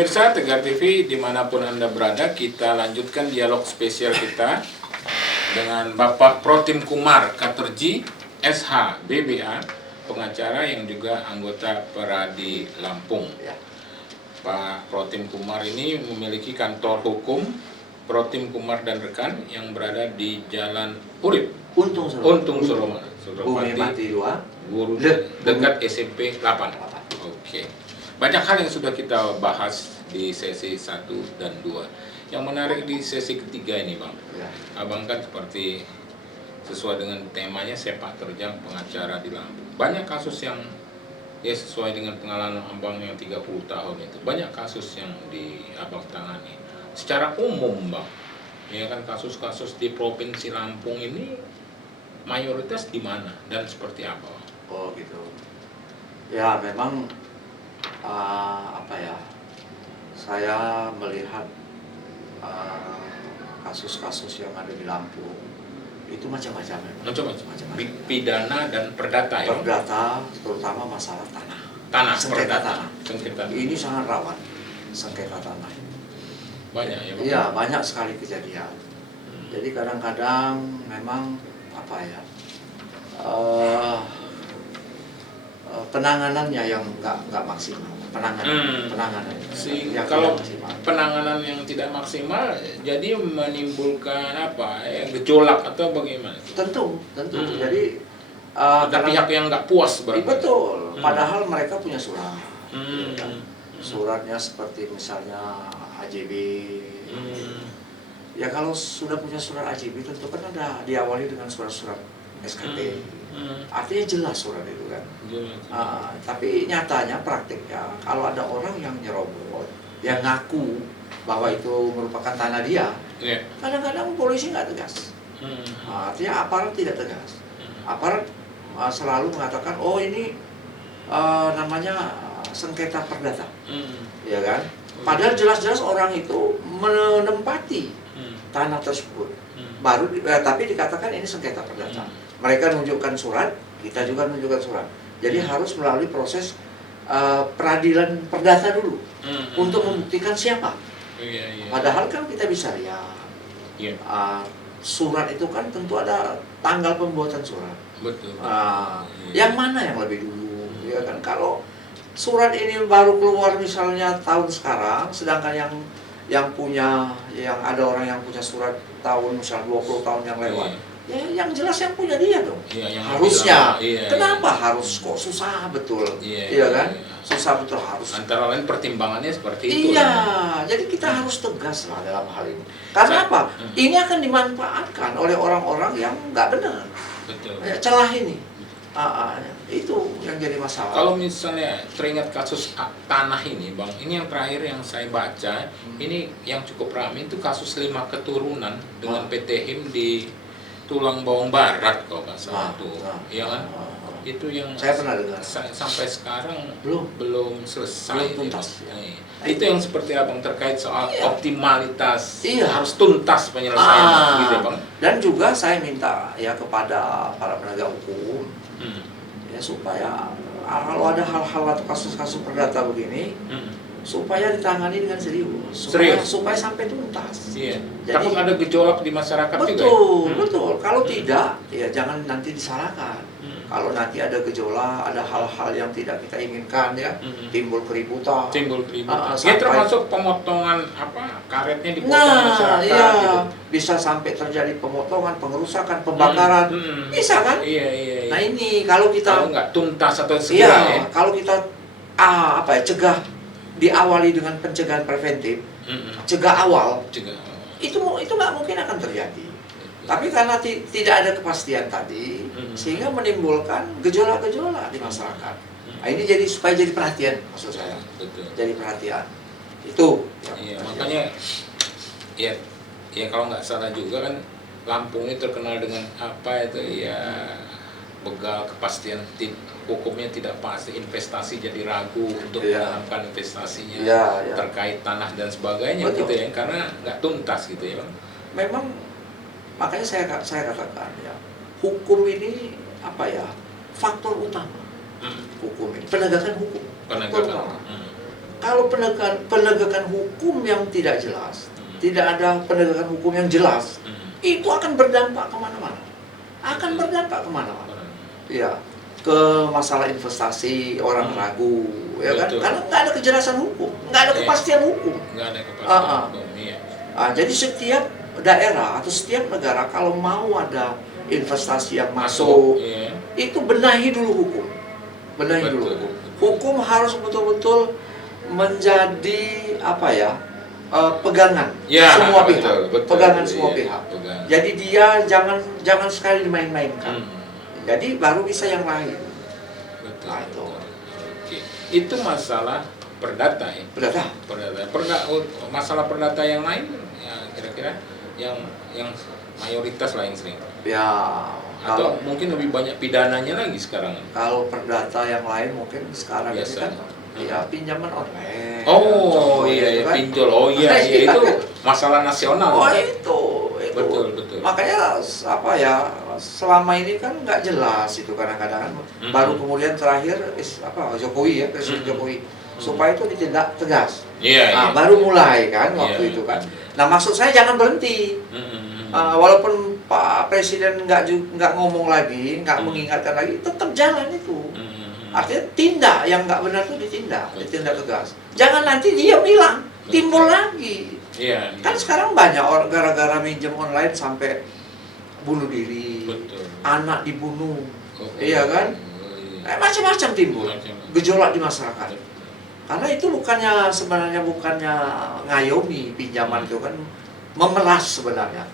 Pemirsa Tegar TV dimanapun Anda berada, kita lanjutkan dialog spesial kita dengan Bapak Protim Kumar Katerji, SH BBA, pengacara yang juga anggota Peradi Lampung. Pak Protim Kumar ini memiliki kantor hukum Protim Kumar dan Rekan yang berada di Jalan Urip, Untung Solomon, Suropati, Guru dekat SMP 8. Oke. Banyak hal yang sudah kita bahas di sesi 1 dan 2. Yang menarik di sesi ketiga ini, Bang. Abang kan seperti sesuai dengan temanya sepak terjang pengacara di Lampung. Banyak kasus yang ya sesuai dengan pengalaman Abang yang 30 tahun itu. Banyak kasus yang di Abang tangani. Secara umum, Bang, ya kan kasus-kasus di Provinsi Lampung ini mayoritas di mana dan seperti apa, Bang? Oh gitu. Ya memang saya melihat kasus-kasus yang ada di Lampung itu macam-macam. Pidana dan perdata ya? Perdata, terutama masalah tanah. Sengketa tanah. Sengketa. Ini sangat rawan, sengketa tanah. Banyak ya, Bang? Iya, banyak sekali kejadian. Jadi kadang-kadang memang penanganannya yang nggak maksimal. Penanganannya. Kalau penanganan yang tidak maksimal, jadi menimbulkan gejolak atau bagaimana? Tentu. Jadi ada pihak yang nggak puas berarti. Betul. Padahal mereka punya surat. Suratnya seperti misalnya AJB. Ya kalau sudah punya surat AJB tentu kan ada diawali dengan surat-surat SKP. Artinya jelas surat itu kan. Tapi nyatanya praktiknya kalau ada orang yang nyerobot, yang ngaku bahwa itu merupakan tanah dia, kadang-kadang polisi nggak tegas. Artinya aparat tidak tegas. Aparat selalu mengatakan, oh ini namanya sengketa perdata, ya kan? Padahal jelas-jelas orang itu menempati tanah tersebut, tapi dikatakan ini sengketa perdata. Mereka menunjukkan surat, kita juga menunjukkan surat. Jadi harus melalui proses peradilan perdata dulu untuk membuktikan siapa. Padahal kan kita bisa lihat surat itu kan tentu ada tanggal pembuatan surat. Betul. Yang mana yang lebih dulu, ya kan? Kalau surat ini baru keluar misalnya tahun sekarang, sedangkan yang ada orang yang punya surat tahun misal 20 tahun yang lewat. Ya, yang jelas yang punya dia dong. Harusnya. Kenapa harus kok susah betul? Iya kan? Susah betul harus. Antara lain pertimbangannya seperti itu. Iya, jadi kita harus tegas lah dalam hal ini. Karena apa? Ini akan dimanfaatkan oleh orang-orang yang nggak benar. Betul. Celah ini. Itu yang jadi masalah. Kalau misalnya teringat kasus tanah ini, Bang, ini yang terakhir yang saya baca, ini yang cukup ramai itu kasus 5 keturunan dengan PT HIM di Tulang Bawang Barat kalau nggak salah itu, ya kan? Itu yang saya pernah dengar. Sampai sekarang belum selesai. Belum tuntas. Itu yang seperti Abang terkait soal optimalitas, Iya. harus tuntas penyelesaian, gitu ya, Bang. Dan juga saya minta ya kepada para penegak hukum, ya supaya kalau ada hal-hal atau kasus-kasus perdata begini, supaya ditangani dengan serius. Supaya sampai tuntas. Iya. Takut ada gejolak di masyarakat juga. Betul. Kalau tidak, ya jangan nanti disalahkan. Kalau nanti ada gejolak, ada hal-hal yang tidak kita inginkan ya, timbul keributan. Ya termasuk pemotongan karetnya dipotong masyarakat. Iya. Bisa sampai terjadi pemotongan, pengerusakan, pembakaran. Bisa kan? Iya. Nah ini kalau kita nggak tuntas atau segera kalau kita cegah, diawali dengan pencegahan preventif, cegah awal, itu nggak mungkin akan terjadi. Tapi karena tidak ada kepastian tadi, sehingga menimbulkan gejolak-gejolak di masyarakat. Nah, ini supaya jadi perhatian, maksud saya. Betul. Jadi perhatian. Itu. Makanya, ya kalau nggak salah juga kan Lampung ini terkenal dengan begal kepastian hukumnya tidak pasti, investasi jadi ragu untuk menanamkan investasinya terkait tanah dan sebagainya. Betul. Gitu ya, karena nggak tuntas gitu ya. Memang makanya saya katakan ya, hukum ini faktor utama. Hukum ini penegakan hukum. kalau penegakan hukum yang tidak jelas, tidak ada penegakan hukum yang jelas, itu akan berdampak kemana-mana. Akan berdampak kemana-mana. Ya, ke masalah investasi orang ragu, ya kan? Betul. Karena nggak ada kejelasan hukum, nggak ada kepastian hukum. Nggak ada kepastian hukum, iya. Jadi setiap daerah atau setiap negara kalau mau ada investasi yang masuk, iya. itu benahi dulu hukum. Benahi Betul. dulu hukum. Hukum harus betul-betul menjadi apa ya? Pegangan Ya, semua betul, pihak. betul, Pegangan iya, semua pihak. pegangan. Jadi dia jangan sekali dimain-mainkan. Jadi baru bisa yang lain. Betul. Nah, itu. Oke. Itu masalah perdata ya. Perdata. Masalah perdata yang lain ya kira-kira yang mayoritas lah yang sering. Ya, Atau mungkin lebih banyak pidananya lagi sekarang. kalau perdata yang lain mungkin sekarang ini Biasa. kan ya pinjaman online. Oh contohnya iya, itu kan. pinjol. Oh iya, itu masalah nasional. Oh itu. Betul. Makanya apa ya, selama ini kan nggak jelas itu kadang-kadang. Baru kemudian terakhir Jokowi ya, Presiden Jokowi, supaya itu ditindak tegas. Iya. Baru mulai kan waktu Iya. itu kan. Nah maksud saya jangan berhenti. Walaupun Pak Presiden nggak ngomong lagi, nggak mengingatkan lagi, tetap jalan itu. Artinya tindak yang nggak benar itu ditindak tegas. Jangan nanti dia hilang, timbul lagi. Iya. Kan sekarang banyak orang gara-gara minjem online sampai bunuh diri, Betul. anak dibunuh, Iya. kan? Macam-macam timbul, gejolak di masyarakat. Karena itu sebenarnya bukannya ngayomi pinjaman itu kan, memeras sebenarnya,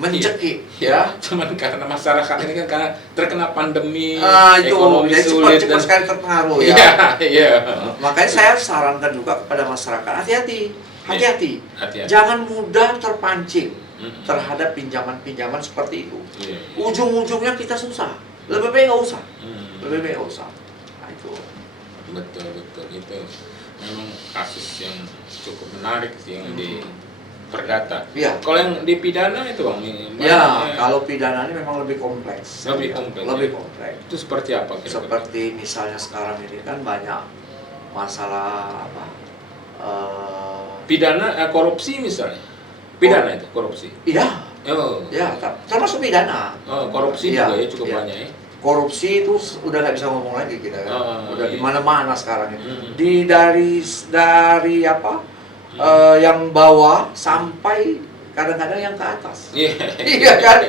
mencekik, ya. Cuman karena masyarakat ini kan karena terkena pandemi, Itu ekonomi jadi sulit cepat sekali terpengaruh ya. Iya. Makanya saya sarankan juga kepada masyarakat, hati-hati. Jangan mudah terpancing terhadap pinjaman-pinjaman seperti itu. Iya. Ujung-ujungnya kita susah. Lebih baik nggak usah. Nah, itu. Betul itu memang kasus yang cukup menarik sih yang di perdata. Iya. Kalau yang di pidana itu bang? Kalau pidana ini memang lebih kompleks. Lebih kompleks. Itu seperti apa? Seperti misalnya sekarang ini kan banyak masalah pidana korupsi misalnya. Pidana itu korupsi. Iya. Ya, termasuk pidana. Korupsi juga ya cukup banyak ya. Korupsi itu udah nggak bisa ngomong lagi kita kan. Udah di mana-mana sekarang itu. Dari yang bawah sampai kadang-kadang yang ke atas. Iya kan?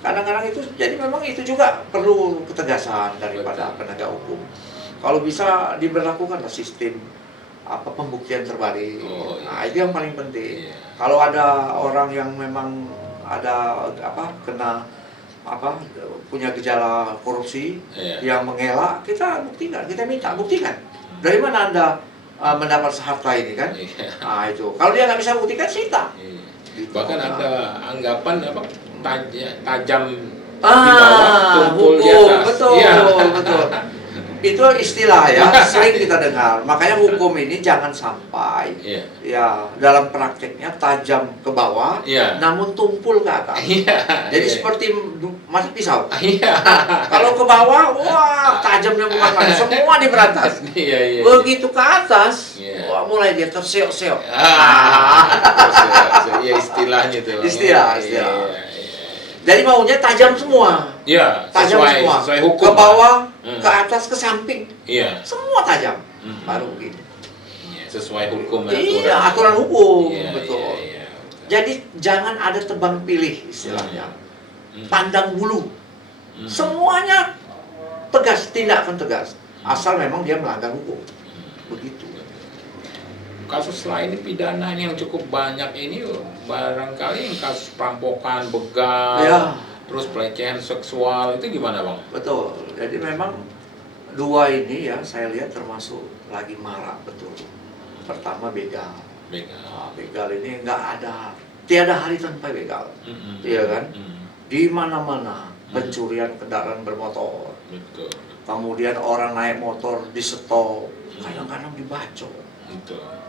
Kadang-kadang itu jadi memang itu juga perlu ketegasan daripada penegak hukum. Kalau bisa diberlakukan sistem pembuktian terbalik. Nah, itu yang paling penting. Kalau ada orang yang memang ada kena punya gejala korupsi yang mengelak, kita buktikan, kita minta buktikan. Dari mana Anda mendapat harta ini kan? Nah, itu. Kalau dia nggak bisa buktikan, sita. Bahkan ada anggapan tajam di bawah, tumpul di atas. Betul. Itu istilah ya, sering kita dengar. Makanya hukum ini jangan sampai ya dalam prakteknya tajam ke bawah, namun tumpul ke atas. Jadi seperti masuk pisau. Kalau ke bawah, wah tajamnya bukan main, semua diberantas. Begitu ke atas, wah mulai dia terseok-seok. Ya istilahnya tuh. Istilah. Jadi maunya tajam semua. Tajam semua. Sesuai hukum. Ke bawah, ke atas, ke samping. Semua tajam. Baru begitu. Sesuai hukum. Aturan hukum. Betul. Jadi jangan ada tebang pilih istilahnya. Pandang bulu. Semuanya tegas, tindakan tegas. Asal memang dia melanggar hukum. Begitu. Kasus lain pidana ini yang cukup banyak ini barangkali yang kasus perampokan, begal, terus pelecehan seksual itu gimana bang? Betul. Jadi memang dua ini ya saya lihat termasuk lagi marak betul. Pertama begal. Begal ini tiada hari tanpa begal, iya kan? Di mana-mana pencurian kendaraan bermotor. Betul. Kemudian orang naik motor disetop, kadang-kadang dibacok.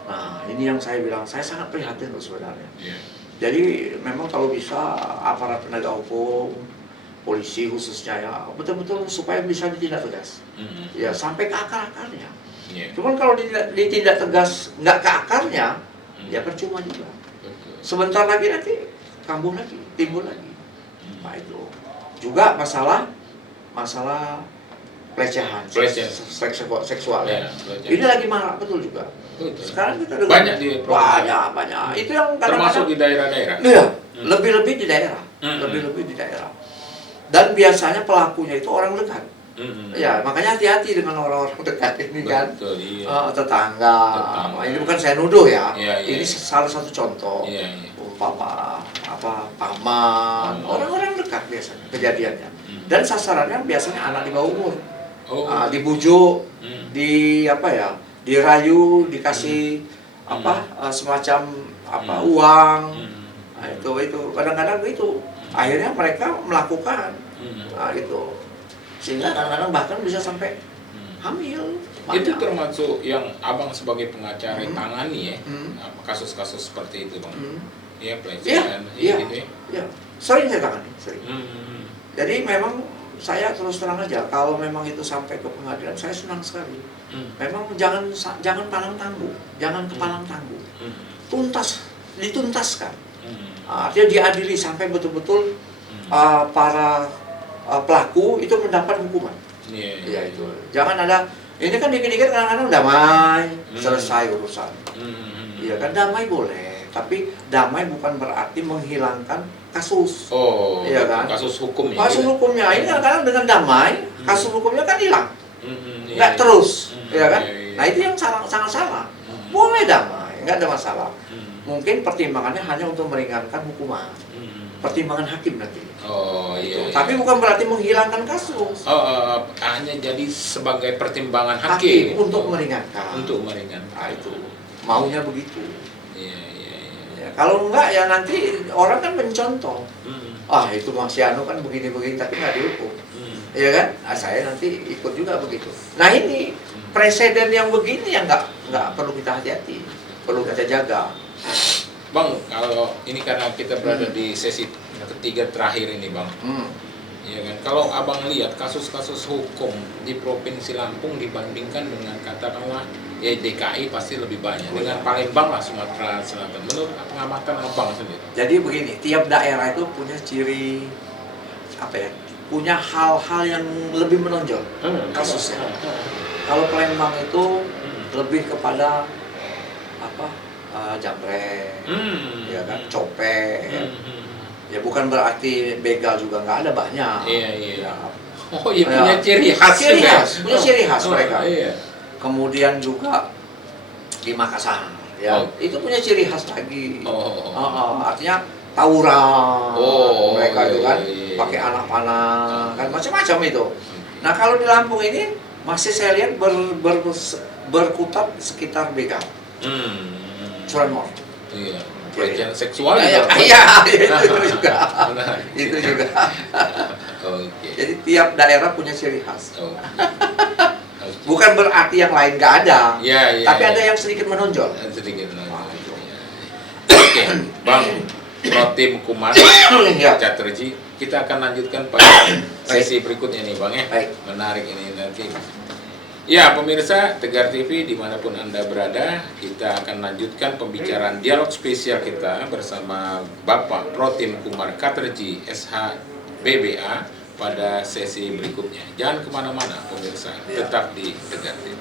Nah, ini yang saya bilang, saya sangat prihatin loh sebenarnya. Jadi memang kalau bisa aparat penegak hukum, polisi khususnya ya, betul-betul supaya bisa ditindak tegas. Ya sampai ke akar-akarnya. Iya. Cuman kalau ditindak tegas, nggak ke akarnya, ya percuma juga. Betul. Sebentar lagi nanti kambuh lagi, timbul lagi. Nah itu juga masalah pelecehan seksual. Ya, Ini lagi marak betul juga. betul. Sekarang kita dengar Banyak di provinsi. banyak. Itu yang Termasuk kadang-kadang di daerah-daerah. iya, lebih-lebih di daerah. Hmm. Lebih-lebih di daerah. Dan biasanya pelakunya itu orang dekat. Hmm. Ya, makanya hati-hati dengan orang-orang dekat ini kan. Betul, iya. Tetangga. Tetangga. Ini bukan saya nuduh ya. Iya, iya. Ini salah satu contoh. Iya, iya. Umpama paman, orang-orang dekat biasanya kejadiannya. Dan sasarannya biasanya anak di bawah umur. Oh. Dibujuk, Hmm. dirayu, dikasih semacam uang. Nah, itu kadang-kadang itu akhirnya mereka melakukan itu, sehingga kadang-kadang bahkan bisa sampai hamil. Itu Banyak. termasuk yang abang sebagai pengacara tangani ya, kasus-kasus seperti itu bang. Iya, pelecehan, Iya. gitu ya. Ya, sering saya tangani, sering. Hmm. Jadi memang saya terus terang aja, kalau memang itu sampai ke pengadilan, saya senang sekali. Memang jangan palang tangguh, jangan kepalang tangguh. Dituntaskan. Artinya diadili sampai betul-betul para pelaku itu mendapat hukuman. Iya, Ya itu. Jangan ada, ini kan dikit-dikit kadang-kadang damai, selesai urusan. Iya kan, damai boleh, tapi damai bukan berarti menghilangkan kasus. Oh, Iya kan? kasus hukum ya. Kasus hukumnya ini kadang-kadang dengan damai, kasus hukumnya kan hilang, Iya. nggak terus, ya kan? Iya. Nah itu yang sangat salah. Boleh damai, nggak ada masalah. Mungkin pertimbangannya hanya untuk meringankan hukuman, pertimbangan hakim nanti. Oh iya. Tapi bukan berarti menghilangkan kasus. Hanya jadi sebagai pertimbangan Hakim hakim untuk meringankan. Untuk meringankan. Nah itu maunya begitu. Iya. Ya, kalau enggak ya nanti orang kan mencontoh. Itu masih kan begini-begini tapi nggak dihukum. Iya kan? Saya nanti ikut juga begitu. Nah ini presiden yang begini yang nggak perlu kita hati-hati, perlu kita jaga. Bang, kalau ini karena kita berada di sesi ketiga terakhir ini bang, ya kan? Kalau abang lihat kasus-kasus hukum di Provinsi Lampung dibandingkan dengan katakanlah DKI pasti lebih banyak. Dengan Palembang lah Sumatera Selatan. Menurut pengamatan abang sendiri? Jadi begini, tiap daerah itu punya ciri punya hal-hal yang lebih menonjol kasusnya. Kalau Palembang itu lebih kepada jambret, ya kan, copet. Ya bukan berarti begal juga nggak ada, banyak. Iya. Ya. Oh iya, punya ciri khas. Punya ciri khas mereka. Iya. Kemudian juga di Makassar, ya itu punya ciri khas lagi. Artinya tawuran, mereka itu kan pakai anak panah, kan macam-macam itu. Nah kalau di Lampung ini masih saya lihat berkutat sekitar begal, curanmor. Iya. Pelecehan seksual juga. Iya, itu juga. Itu juga. Oke. Jadi tiap daerah punya ciri khas. Bukan berarti yang lain nggak ada, tapi ada yang sedikit menonjol. Oke, Bang Protim Kumar Caterji, kita akan lanjutkan pada sesi berikutnya nih Bang ya. Menarik ini nanti. Ya pemirsa Tegar TV dimanapun Anda berada, kita akan lanjutkan pembicaraan dialog spesial kita bersama Bapak Protim Kumar Caterji SH BBA pada sesi berikutnya. Jangan kemana-mana pemirsa, tetap di Tegar TV.